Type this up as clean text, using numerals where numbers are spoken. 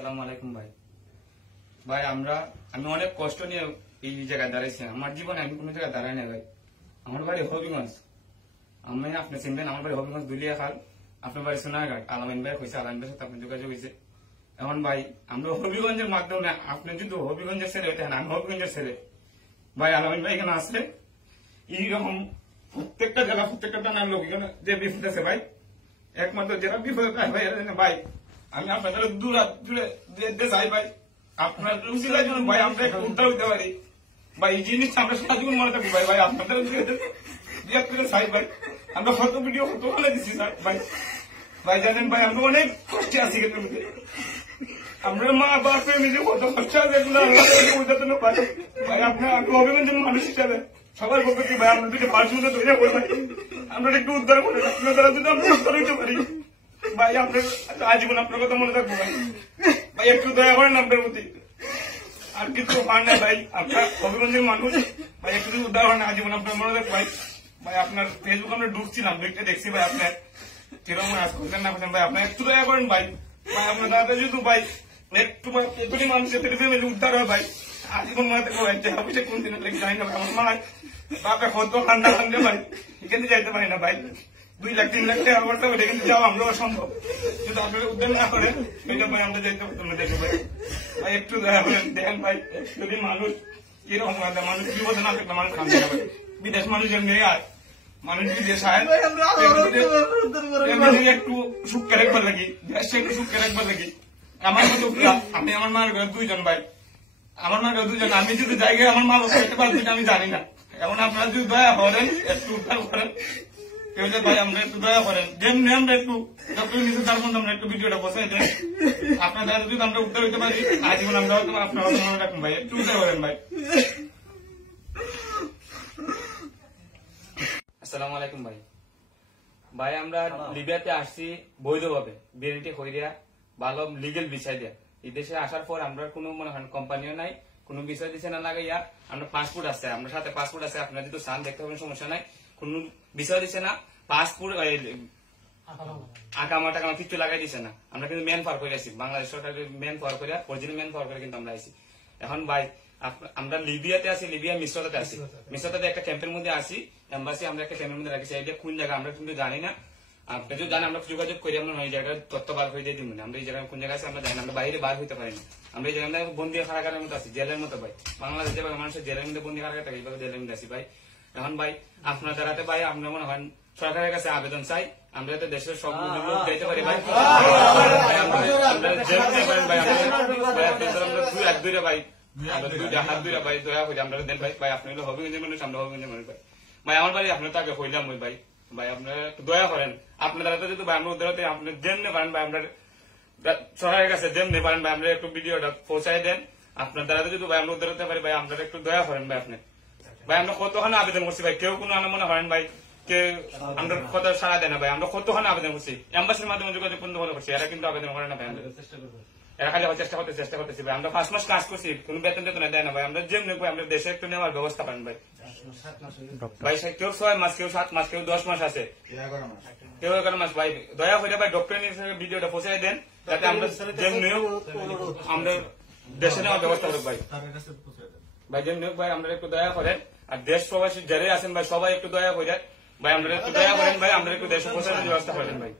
আসসালামু আলাইকুম ভাই। ভাই আমি অনেক কষ্ট নিয়ে এই জায়গায় দাঁড়াইছি। আমার জীবনে আমি কোনো জায়গায় দাঁড়াই না ভাই। আমার বাড়ি হবিগঞ্জ, আমি আপনি চিনবেন, আমার বাড়ি হবিগঞ্জ দুলিয়া খাল, আপনার বাড়ি সোনারঘাট। আলামিন ভাই হয়েছে, আলামিন ভাইয়ের সাথে আপনার যোগাযোগ হয়েছে। এখন ভাই আমরা হবিগঞ্জের মাধ্যমে, আপনি যদি হবিগঞ্জের ছেলে হতেন, আমি হবিগঞ্জের ছেলে ভাই। আলামিন ভাই এখানে আসলে এইরকম প্রত্যেকটা জেলা, প্রত্যেকটা টানার লোক এখানে যে বিপদ আছে ভাই, একমাত্র জেলা বিপদ ভাই ভাই। আমি আপনাদের দূরে যাই ভাই, আপনার রুচিলার জন্য ভাই আমরা একটু উদ্ধার হইতে পারি ভাই। এই জিনিসটা আমরা সারা জীবন মনে থাকবো ভাই। ভাই আপনাদের চাই ভাই, আমরা কত ভিডিও কত ভালো দিচ্ছি ভাই। ভাই জানেন ভাই, আমরা অনেক কষ্টে আছি কিন্তু আমরা মা বাপের নিজে কত কষ্ট আছে ভাই। আপনার অভিনন্দন মানুষ হিসাবে সবার পক্ষে কি ভাই, আমরা দুটো পার্সেন্ট তৈরি করে ভাই, আমরা একটু উদ্ধার করে আপনার দ্বারা যদি আমরা উদ্ধার হইতে পারি ভাই। আপনার আজীবন আপনার কথা মনে থাকবো ভাই। ভাই একটু দয়া করেন আপনার প্রতি, আর কিছু হয় না ভাই। আপনার হবিগঞ্জের মানুষ ভাই, একটু উদ্ধার হয় না, আজীবন আপনার মনে থাকবো ভাই। ভাই আপনার ফেসবুক আমরা ঢুকছিলাম, দেখছি ভাই আপনার কিরকম আজ করতেন না করতেন ভাই। আপনার একটু দয়া করেন ভাই। ভাই আপনার দাদা যদি ভাই একটু এতটি মানুষের ফ্যামিলি উদ্ধার হয় ভাই, আজীবন মনে থাকবো ভাই। অফিসে কোন দিন যাই না ভাই, আমার মা বাপে কত ঠান্ডা ঠান্ডা ভাই, এখানে যাইতে পারি না ভাই। 2 লাখ 3 লাখ টাকা খরচা করে কিন্তু যাওয়া আমরা অসম্ভব। যদি আপনারা উদ্যোগ না করেন এটা ভাই আমরা যাইতে পারতাম না। দেখে ভাই, ভাই একটু দয়া করেন, দেখেন ভাই যদি মানুষ কিরকম মানুষ বিপদে না থাকলে মানুষ কামে ভাই। বিদেশ মানুষ এমনি আয়, মানুষ বিদেশ আয় একটু সুখে রাখবার লাগি, দেশে একটু সুখে রাখবার লাগি। আমার মতো আমি আমার মার ঘরে 2 জন ভাই, আমার মার ঘরে 2 জন। আমি যদি জায়গায় আমার মা বাবা খেতে পারছি আমি জানি না। এখন আপনারা যদি দয়া করেন, একটু উদ্ধার করেন ভাই, আমরা একটু দয়া করেন। যেমনি আমরা একটু নিজে তার মধ্যে আমরা একটু ভিডিওটা বসাই দেন, আপনার দ্বারা যদি আমরা উদ্ধার হইতে পারি আজীবন আমরা আপনার মনে রাখুন ভাই। একটু উদ্ধার করেন ভাই। আসসালামু আলাইকুম ভাই। ভাই আমরা লিবিয়াতে আসছি বৈধভাবে, বিএনটি হইয়া ভালো লিগেল বিষয় দেয়া। এই দেশে আসার পর আমরা কোনো মনে হয় কোম্পানিও নাই, কোনো বিষয় দিচ্ছে না লাগাইয়া। আমরা পাসপোর্ট আছে, আমরা সাথে পাসপোর্ট আছে, আপনারা যদি চান দেখতে পাবেন, সমস্যা নাই। কোন বিষয় দিচ্ছে না, পাসপোর্ট আকামা টাকামা কিছু লাগাই দিচ্ছে না। আমরা কিন্তু ম্যান পাওয়ার করে আসি, বাংলাদেশ সরকারের ম্যান পাওয়ার করে, অরিজিনাল ম্যান পাওয়ার করে কিন্তু আমরা আইসি। এখন ভাই আমরা লিবিয়াতে আছি, লিবিয়া মিশ্রতাতে আছি, মিশ্রতাতে একটা ক্যাম্পের মধ্যে আছি, এম্বাসি আমরা একটা ক্যাম্পের মধ্যে রাখছি। এটা কোন জায়গা আমরা কিন্তু জানি না। আপনি যদি জানেন আমরা যোগাযোগ করি, আমরা এই জায়গায় তথ্য বার হয়ে দিয়ে দিব না। আমরা এই জায়গায় কোন জায়গায় আছে আমরা জানি না, আমরা বাইরে বার হইতে পারি না। আমরা এই জায়গায় বন্দি কারাগারের মতো আছি, জেলের মতো ভাই। বাংলাদেশে ভাই মানুষের জেলের মধ্যে বন্দি কারাগার থাকে, এইভাবে জেলের মধ্যে আছি ভাই। এখন ভাই আপনার দ্বারাতে ভাই আমরা মনে হয় সরকারের কাছে আবেদন চাই, আমরা যাতে দেশের সব লোক যাইতে পারি ভাই। হাত দুইরা ভাই দয়া করে আমরা দেন ভাই। ভাই আপনি হলো হবিগঞ্জের মানুষ, আমরা হবিগঞ্জের মানুষ ভাই। ভাই আমার বাড়ি আপনার তাকে হইলাম ওই ভাই। ভাই আপনারা একটু দয়া করেন, আপনার দ্বারা যদি ভাই আমরা উদ্ধার হতে আপনি যেমনি পারেন ভাই, আমরা সরকারের কাছে যেমনি পারেন ভাই আমরা একটু ভিডিওটা পৌঁছাই দেন। আপনার দ্বারা যদি ভাই আমরা উদ্ধার হতে পারি ভাই, আমরা একটু দয়া করেন ভাই। আপনি ভাই আমরা কতখানে আবেদন করছি ভাই, কেউ কোনো মনে করেন ভাই কেউ আমরা কথা সারা দেয় না ভাই। আমরা কতখানে আবেদন করছি, এম্বাসির মাধ্যমে যোগাযোগ করছি, এরা কিন্তু আবেদন করে না ভাই। এরা খালি চেষ্টা করতেছি ভাই। আমরা 5 মাস কাজ করছি, কোনো বেতন টেতন দেয় না ভাই। আমরা যেমনি ভাই আমরা দেশে একটু নেওয়ার ব্যবস্থা করেন ভাই। ভাই কেউ 6 মাস, কেউ 7 মাস, কেউ 10 মাস আছে, কেউ 11 মাস ভাই। দয়া করে ভাই ডক্টর ভিডিওটা পৌঁছাই দেন, যাতে আমরা যেমনি আমরা দেশে নেওয়ার ব্যবস্থা করব ভাই। ভাই যেমনি ভাই আমরা একটু দয়া করেন। আর দেশ প্রবাসী যারা আছেন ভাই সবাই একটু দয়া করেন ভাই, আমরা একটু দয়া করেন ভাই, আমরা একটু দেশে পৌঁছানোর ব্যবস্থা করেন ভাই।